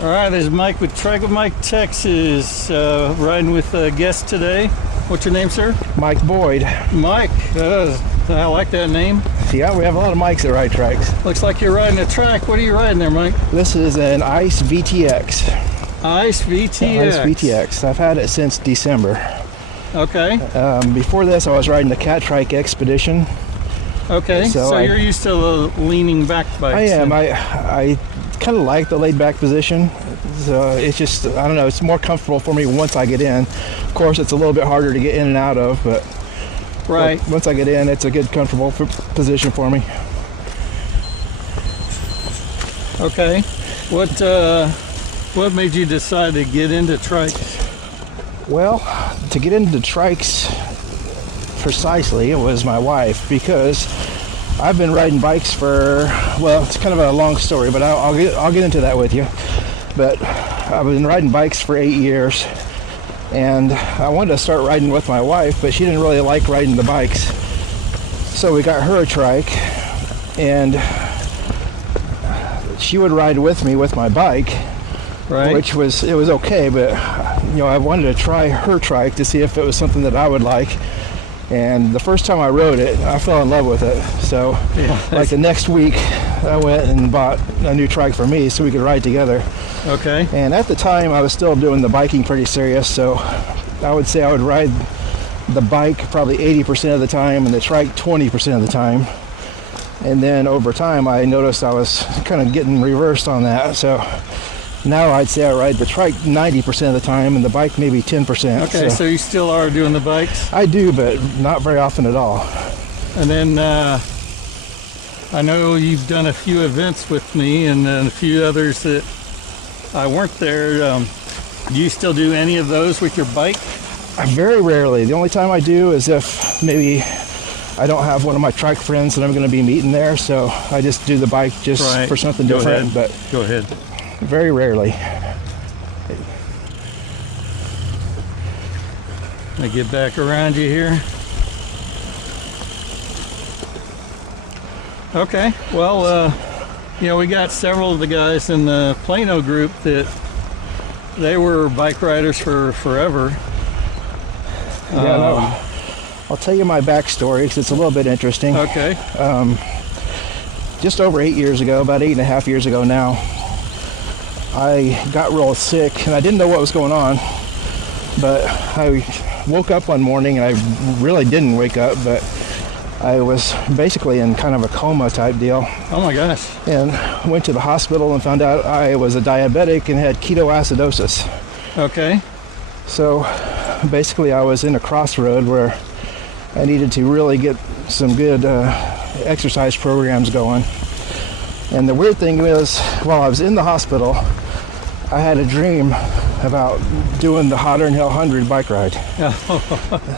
All right, there's Mike with Trike with Mike, Texas, riding with a guest today. What's your name, sir? Mike Boyd. Mike, I like that name. Yeah, we have a lot of Mikes that ride trikes. Looks like you're riding a trike. What are you riding there, Mike? This is an Ice VTX. Ice VTX. Ice VTX. I've had it since December. Okay. Before this, I was riding the Cat Trike Expedition. Okay, so you're used to the leaning back bikes. I am. I kind of like the laid back position. So it's just, I don't know, it's more comfortable for me once I get in. Of course, it's a little bit harder to get in and out of, but right. Once I get in, it's a good, comfortable position for me. Okay. What made you decide to get into trikes? Well, to get into trikes, precisely, it was my wife, because I've been riding bikes for, well, it's kind of a long story, but I'll get into that with you. But I've been riding bikes for 8 years, and I wanted to start riding with my wife, but she didn't really like riding the bikes. So we got her a trike, and she would ride with me with my bike, right? It was okay, but I wanted to try her trike to see if it was something that I would like. And the first time I rode it, I fell in love with it. So like the next week, I went and bought a new trike for me so we could ride together. Okay. And at the time, I was still doing the biking pretty serious, so I would say I would ride the bike probably 80% of the time and the trike 20% of the time. And then over time, I noticed I was kind of getting reversed on that. So now I'd say I ride the trike 90% of the time and the bike maybe 10%. Okay, so you still are doing the bikes? I do, but not very often at all. And then I know you've done a few events with me and then a few others that I weren't there. Do you still do any of those with your bike? Very rarely. The only time I do is if maybe I don't have one of my trike friends that I'm going to be meeting there, so I just do the bike just for something different. But go ahead. Very rarely. I get back around you here. Okay, well, we got several of the guys in the Plano group that they were bike riders for forever. I'll tell you my backstory because it's a little bit interesting. Okay. Just over 8 years ago, about 8.5 years ago now, I got real sick and I didn't know what was going on, but I woke up one morning and I really didn't wake up, but I was basically in kind of a coma type deal. Oh my gosh. And went to the hospital and found out I was a diabetic and had ketoacidosis. Okay. So basically I was in a crossroad where I needed to really get some good exercise programs going. And the weird thing is, while I was in the hospital, I had a dream about doing the Hotter Than Hell 100 bike ride.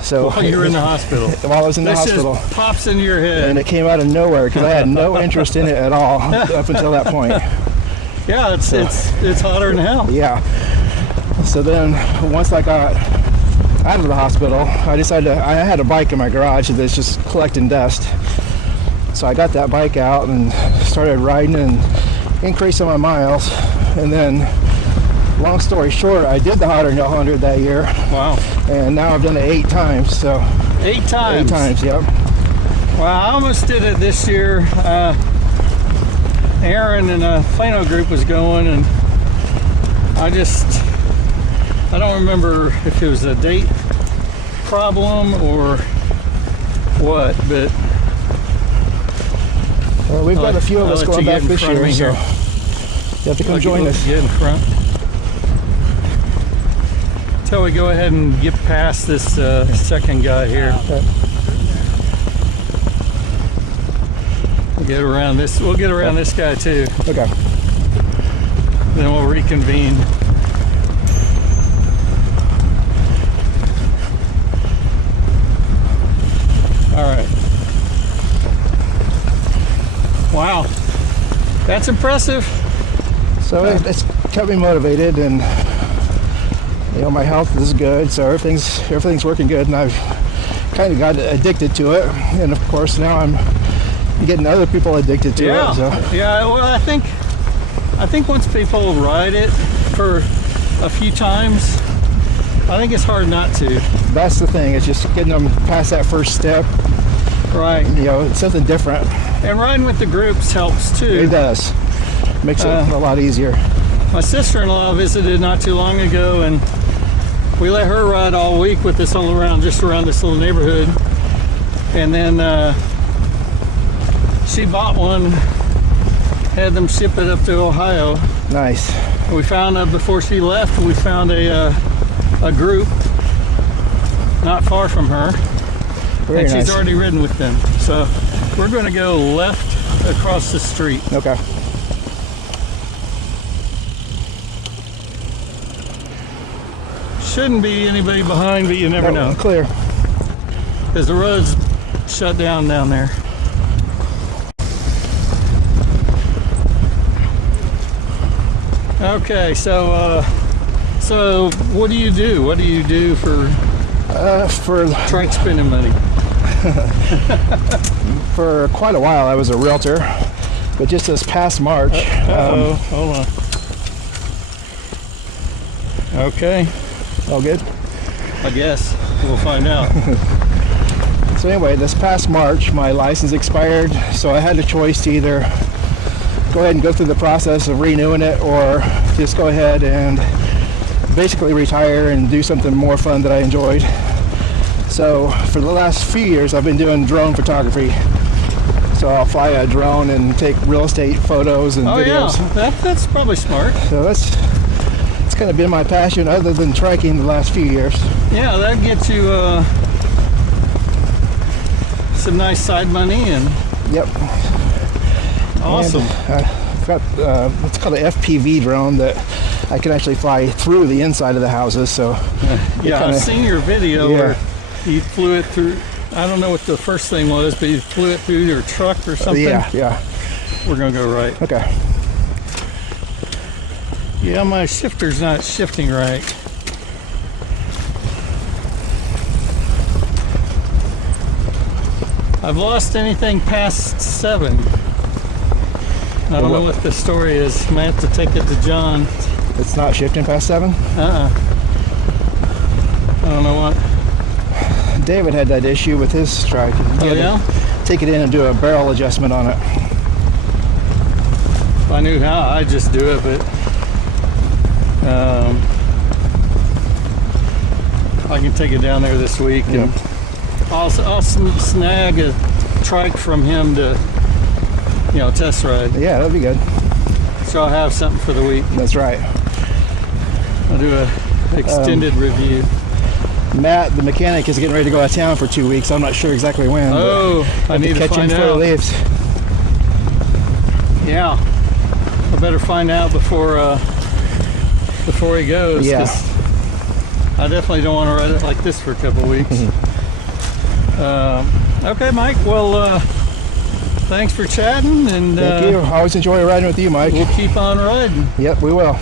So while you were in the hospital? While I was in the hospital. This just pops into your head. And it came out of nowhere because I had no interest in it at all up until that point. Yeah, it's hotter than hell. Yeah. So then once I got out of the hospital, I decided I had a bike in my garage that's just collecting dust. So I got that bike out and started riding and increasing my miles. And then, long story short, I did the Hotter Than Hell 100 that year. Wow. And now I've done it 8 times. So 8 times? 8 times, yep. Well, I almost did it this year. Aaron and a Plano group was going, and I don't remember if it was a date problem or what, but well, we've got a few of us going back this year, so you have to come join us. Get in front. Till we go ahead and get past this second guy here. We'll get around this. We'll get around this guy too. Okay. Then we'll reconvene. All right. Wow, that's impressive. So it's kept me motivated, and my health is good, so everything's working good, and I've kind of got addicted to it, and of course now I'm getting other people addicted to it. So. Yeah. Well, I think I think once people ride it for a few times, I think it's hard not to. That's the thing. It's just getting them past that first step. Right. You know, it's something different. And riding with the groups helps too. It does. Makes it a lot easier. My sister-in-law visited not too long ago, and we let her ride all week with us all around, just around this little neighborhood. And then she bought one, had them ship it up to Ohio. Nice. We found before she left, we found a group not far from her. Very and nice. she's already ridden with them. So we're going to go left across the street. Okay. Shouldn't be anybody behind, but you never know. Clear. Because the road's shut down there. Okay, so what do you do? What do you do for trike spending money? For quite a while, I was a realtor, but just this past March. Hold on. Okay, All good. I guess we'll find out. So anyway, this past March, my license expired, so I had a choice to either go ahead and go through the process of renewing it, or just go ahead and basically retire and do something more fun that I enjoyed. So for the last few years, I've been doing drone photography. So I'll fly a drone and take real estate photos and videos. Yeah, that's probably smart. So it's kind of been my passion, other than triking, the last few years. Yeah, that gets you some nice side money and Yep. awesome. And I've got what's called an FPV drone that I can actually fly through the inside of the houses. So Yeah, I've seen your video Yeah. where you flew it through. I don't know what the first thing was, but you flew it through your truck or something. yeah. We're gonna go right. Okay. Yeah, my shifter's not shifting right. I've lost anything past 7. I don't know what the story is. I might have to take it to John. It's not shifting past 7. I don't know what. David had that issue with his trike. Oh yeah? Take it in and do a barrel adjustment on it. If I knew how, I'd just do it, but I can take it down there this week, and I'll snag a trike from him to, test ride. Yeah, that'd be good. So I'll have something for the week. That's right. I'll do a extended review. Matt, the mechanic, is getting ready to go out of town for 2 weeks. I'm not sure exactly when. Oh, I need to catch him find before he out. leaves. Yeah, I better find out before he goes. Yeah. 'Cause I definitely don't want to ride it like this for a couple weeks. Okay, Mike. Well, thanks for chatting, and Thank you. I always enjoy riding with you, Mike. we'll keep on riding. Yep, we will.